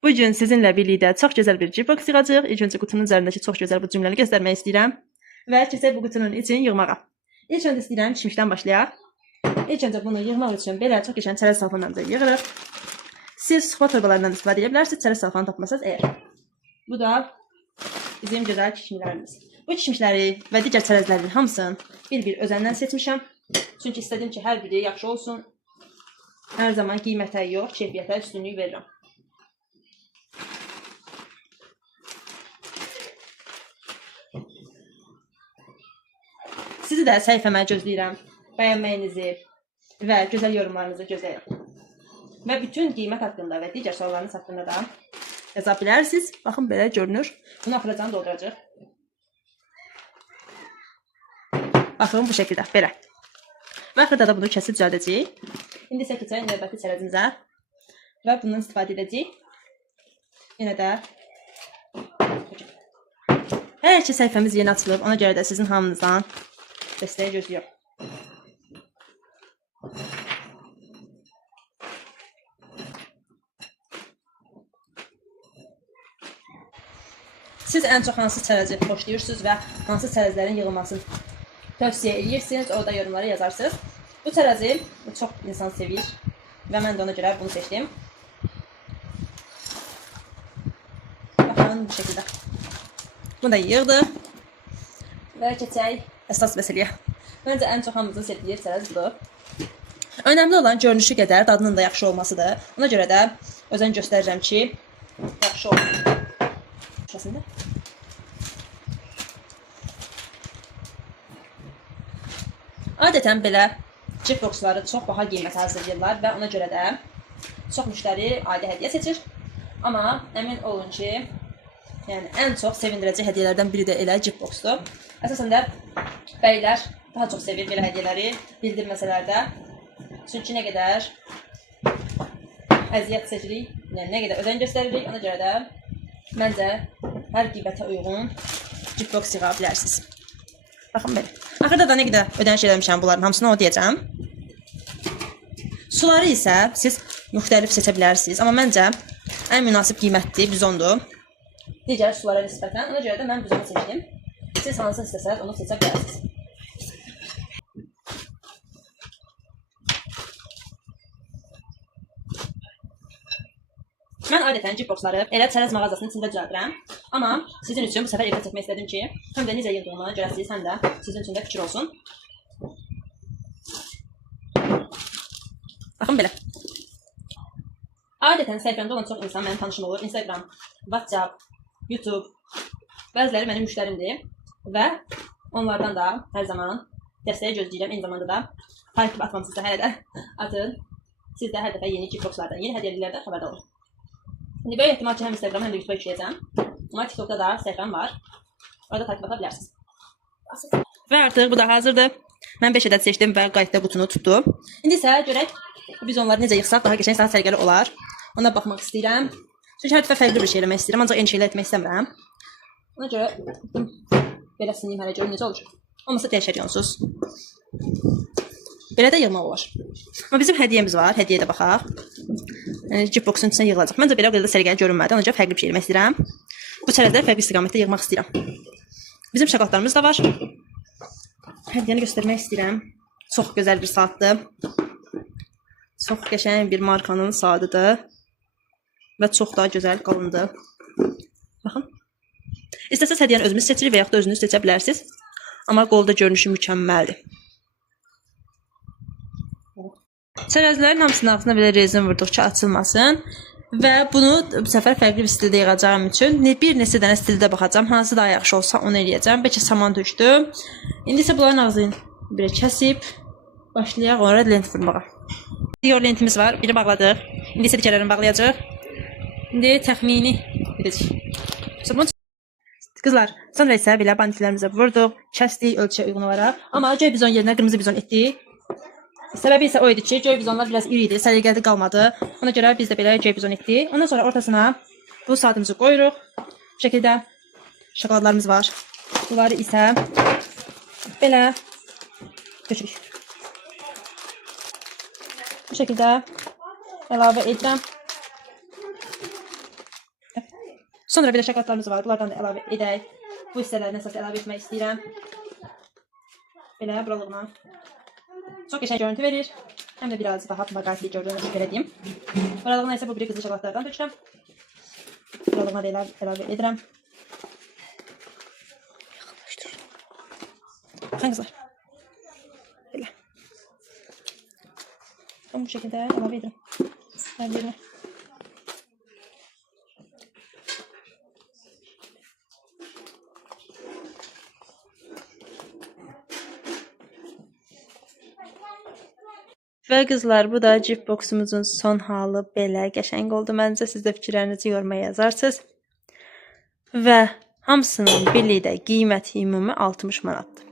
Bugün sizinlə birlikdə çox gözəl bir Gbox yığacağıq. İlk öncə qutunun üzərindəki çox gözəl bu cümləni göstərmək istəyirəm və keçək bu qutunun için yığmağa. İlk öncə istəyirəm çimişdən başlayaq. İlk öncə bunu yığmaq üçün belə çox qəşəng çərəz salfanlarımızı yığırıq. Siz sıxma torbalarından istifadə edə bilərsiniz, çərəz salfanı tapmasanız əgər. Bu da bizim gözəl kişmişlərimiz. Bu kişmişləri və digər çərəzlərin hamısını bir-bir özəndən seçmişəm. Çünki istədim ki, hər biri yaxşı olsun. Hər zaman qiymətə yox, keyfiyyətə üstünlük verirəm. Sizi də səhifəmə gözləyirəm. Bəyənməyinizi və gözəl yorumlarınızı gözləyirəm. Və bütün qiymət haqqında və digər suallarınız haqqında da yaza bilərsiniz. Baxın, belə görünür. Bunu axıracan dolduracaq. Baxın, bu şəkildə, belə. Və axırda da bunu kəsib düzəldəcəyik. İndi isə keçək növbəti çərəzimizə və bundan istifadə edəcəyik. Yenə də hər iki səhifəmiz yeni açılıb, ona görə də sizin hamınızdan dəstəyi gözləyirəm. Siz ən çox hansı çərəzi xoşlayırsınız və hansı çərəzlərin yığılmasını tövsiyə edirsiniz, orada yorumlara yazarsınız. Bu çərəzi çox insan sevir və mən də ona görə bunu seçdim. Baxın, bu şəkildə. Bunu da yığdı və keçək əsas məsələyə. Məncə ən çox hamımızın sevdiyi çərəz budur. Önəmli olan görünüşü qədər dadının da yaxşı olmasıdır. Ona görə də özən göstərirəm ki, yaxşı olsun. Şurasında. Adətən belə Gboxları çox baha qiymətə hazırlayırlar və ona görə də çox müştəri adi hədiyyə seçir. Amma əmin olun ki, yəni ən çox sevindirəcək hədiyyələrdən biri də elə Gboxdur. Əsasən də bəylər daha çox sevir belə hədiyyələri bildirməsələr də. Çünki nə qədər əziyyət çəkirik, nə qədər özen göstəririk, ona görə də məncə hər qiymətə uyğun Gbox yığa bilərsiniz. Baxın belə. Axırda da nə qədər ödəniş eləmişəm bunların hamısını o deyəcəm. Suları isə siz müxtəlif seçə bilərsiniz. Amma məncə ən münasib qiymətli bizondur. Digər sulara nisbətən. Ona görə də mən bizonu seçdim. Siz hansını istəsəniz onu seçə bilərsiniz. Mən adətən Gboxları elə çərəz mağazasının içində düzəldirəm. Amma sizin üçün bu səfər evdə çəkmək istədim ki, həm də necə yığdığımı görəsiniz, həm də sizin üçün də fikir olsun. Baxın belə. Adətən səhifəmdə olan çox insan mənim tanışım olur. Instagram, WhatsApp, YouTube. Bəziləri mənim müştərimdir və onlardan da hər zaman dəstəyi gözləyirəm. Eyni zamanda da takip atmamısınızda hələ də atın. Siz də hər dəfə yeni Gboxlardan, yeni hədiyyəliklərdən xəbərdar olun. İndi böyük ehtimal ki, həm Instagram, həm də YouTube yükləyəcəm. Amma TikTokda da səhifəm var. Orada takip ata bilərsiniz. Və artıq bu da hazırdır. Mən 5 ədəd seçdim və qayıtda qutunu tutdu. İndi isə görək biz onları necə yığsaq daha qəşəng, daha səliqəli olar. Ona baxmaq istəyirəm. Çünki hər dəfə fərqli bir şey eləmək istəyirəm, ancaq eyni şeylə etmək istəmirəm. Ona görə belə siniyim hələ görüm necə olur. Olmasa dəyişəcək onsuz. Belə də yığmaq olar. Amma bizim hədiyyəmiz var. Hədiyyəyə də baxaq. Gboxun içinə yığılacaq. Məncə belə o qədər də səliqəli görünmədi. Ona görə fərqli bir şey eləmək istəyirəm. Bu çərəzləri fərqli istiqamətdə yığmaq istəyirəm. Bizim şokoladlarımız da var. Hədiyyəni göstərmək istəyirəm. Çox gözəl bir saatdır. Çox qəşəng bir markanın saatıdır. Və çox daha gözəl qalındır. Baxın. İstəsəz hədiyyəni özünüz seçirik və yaxud da özünüz seçə bilərsiniz. Amma qolda görünüşü mükəmməldir. Çərəzlərin hamısının altına belə rezin vurduq ki, açılmasın. Və bunu bu səfər fərqli bir stildə yığacağım üçün bir neçə dənə stildə baxacağım. Hansı daha yaxşı olsa onu eləyəcəm. Bəlkə saman düşdü. İndi isə bunların ağzını belə kəsib başlayaq onlara lent vurmağa. Digər lentimiz var. Biri bağladıq. İndi isə digərlərini bağlayacaq. İndi təxmini edəcək. Qızlar, sonra isə belə banditlərimizə vurduq. Kəsdik ölçüyə uyğun olaraq. Amma göy bizon yerinə qırmızı bizon etdik. Səbəbi isə o idi ki, göy bizonlar biraz iri idi, səliqəli qalmadı. Ona görə biz də belə göy bizon etdik. Ondan sonra ortasına bu saatımızı qoyuruq. Bu şəkildə şokoladlarımız var. Bunları isə belə götürük. Bu şəkildə əlavə edirəm. Sonra bir də şokoladlarımız var. Bunlardan da əlavə edək. Bu hissələrini əsas əlavə etmək istəyirəm. Belə buralığına. Çox qəşəng görüntü verir. Həm də biraz daha laqaitli gördüyünüzü görə deyim. Buralığına isə bu biri qızıl şokoladlardan tökürəm. Buralığına da əlavə edirəm. Baxın qızlar. Belə. Bu şəkildə əlavə edirəm. Hər yerinə. Və qızlar, bu da cip boksumuzun son halı belə qəşəng oldu. Məncə siz də fikirlərinizi yormaya yazarsınız. Və hamısının birlikdə qiyməti ümumi 60 manatdır.